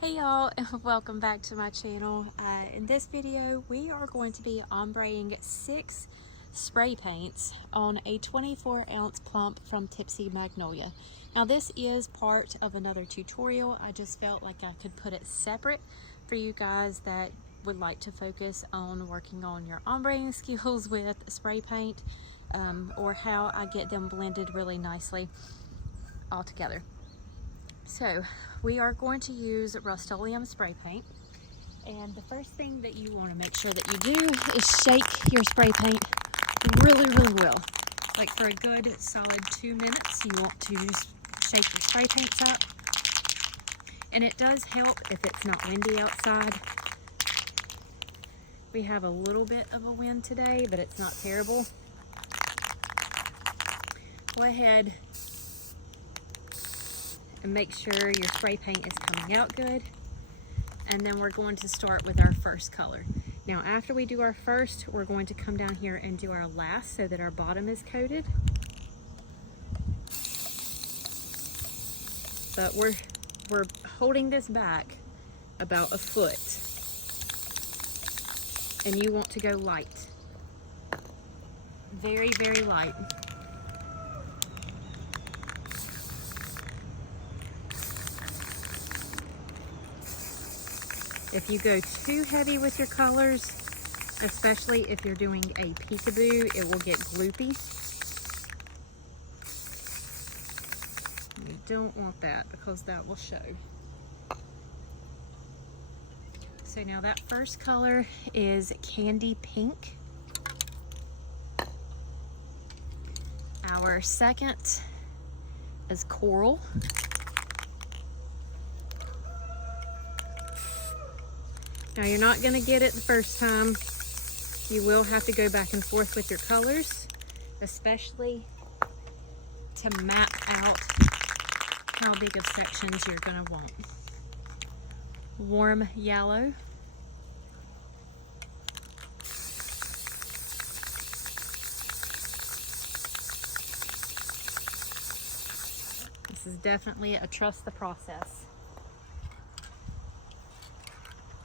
Hey y'all, and welcome back to my channel. In this video we are going to be ombreing 6 spray paints on a 24-ounce clump from Tipsy Magnolia. Now this is part of another tutorial. I just felt like I could put it separate for you guys that would like to focus on working on your ombreing skills with spray paint, or how I get them blended really nicely all together. So we are going to use Rust-Oleum spray paint, and the first thing that you want to make sure that you do is shake your spray paint really well. Like for a good solid 2 minutes you want to shake your spray paints up, and it does help if it's not windy outside. We have a little bit of a wind today, but it's not terrible. Go ahead and make sure your spray paint is coming out good, and then we're going to start with our first color. Now after we do our first, we're going to come down here and do our last so that our bottom is coated. But we're holding this back about a foot, and you want to go light, very light. If you go too heavy with your colors, especially if you're doing a peekaboo, it will get gloopy. You don't want that because that will show. So now that first color is Candy Pink. Our second is Coral. Now you're not going to get it the first time. You will have to go back and forth with your colors, especially to map out how big of sections you're going to want. Warm yellow. This is definitely a trust the process.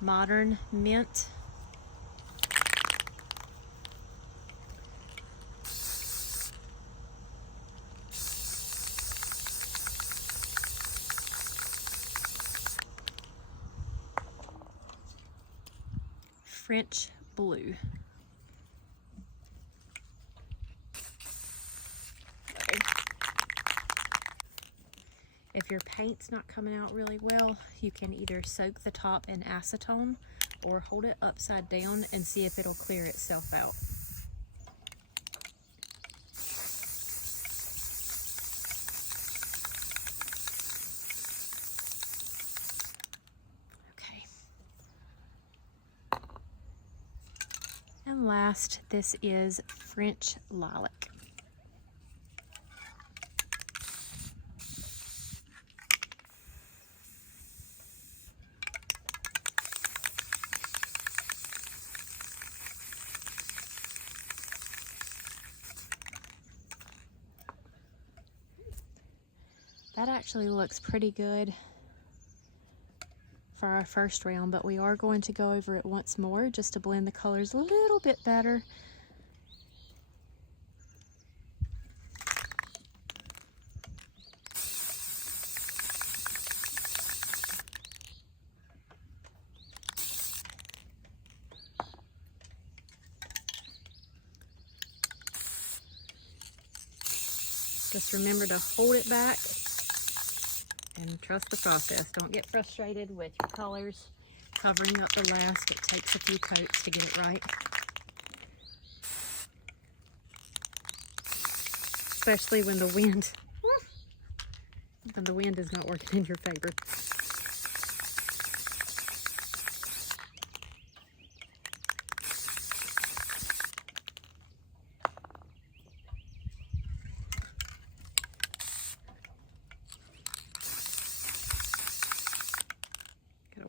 Modern mint. French blue. If your paint's not coming out really well, you can either soak the top in acetone or hold it upside down and see if it'll clear itself out. Okay. And last, this is French lilac. That actually looks pretty good for our first round, but we are going to go over it once more just to blend the colors a little bit better. Just remember to hold it back and trust the process. Don't get frustrated with your colors covering up the last. It takes a few coats to get it right. Especially when the wind is not working in your favor.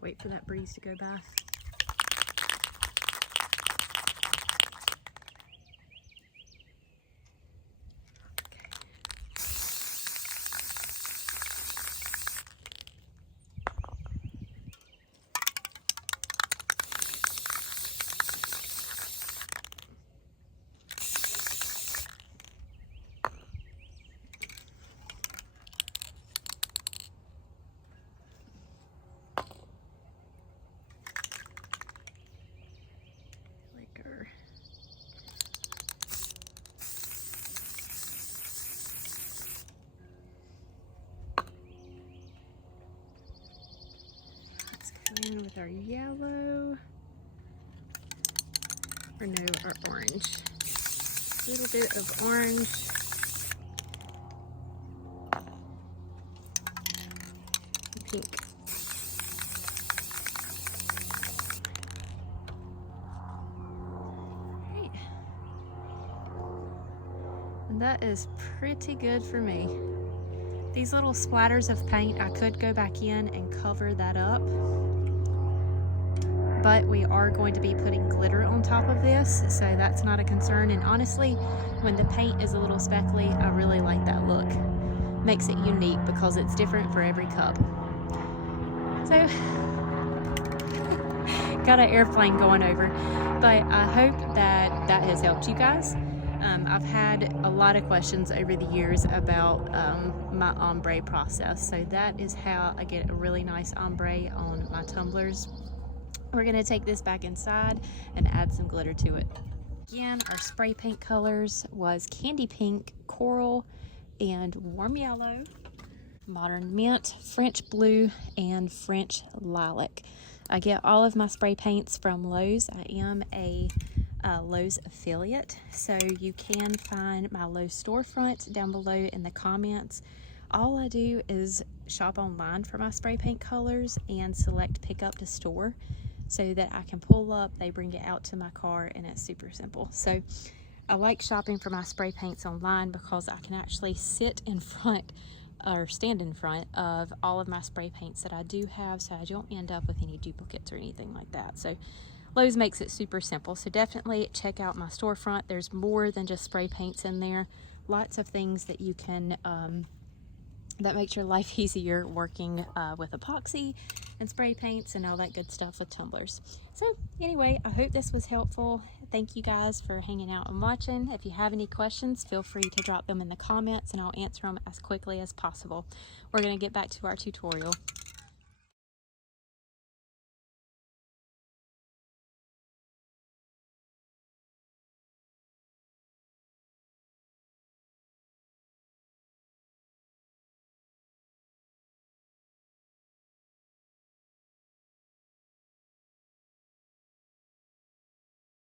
Wait for that breeze to go by. in with our yellow, or no, our orange. A little bit of orange. And pink. Right. And that is pretty good for me. These little splatters of paint, I could go back in and cover that up, but we are going to be putting glitter on top of this, so that's not a concern. And honestly, when the paint is a little speckly, I really like that look. Makes it unique because it's different for every cup. So, got an airplane going over, but I hope that that has helped you guys. I've had a lot of questions over the years about my ombre process. So that is how I get a really nice ombre on my tumblers. We're going to take this back inside and add some glitter to it. Again, our spray paint colors was candy pink, coral, and warm yellow, modern mint, French blue, and French lilac. I get all of my spray paints from Lowe's. I am a Lowe's affiliate, so you can find my Lowe's storefront down below in the comments. All I do is shop online for my spray paint colors and select pick up to store so that I can pull up, they bring it out to my car, and it's super simple. So I like shopping for my spray paints online because I can actually sit in front or stand in front of all of my spray paints that I do have, so I don't end up with any duplicates or anything like that. So Lowe's makes it super simple, so definitely check out my storefront. There's more than just spray paints in there. Lots of things that you can, that makes your life easier working with epoxy and spray paints and all that good stuff with tumblers. So anyway, I hope this was helpful. Thank you guys for hanging out and watching. If you have any questions, feel free to drop them in the comments and I'll answer them as quickly as possible. We're going to get back to our tutorial.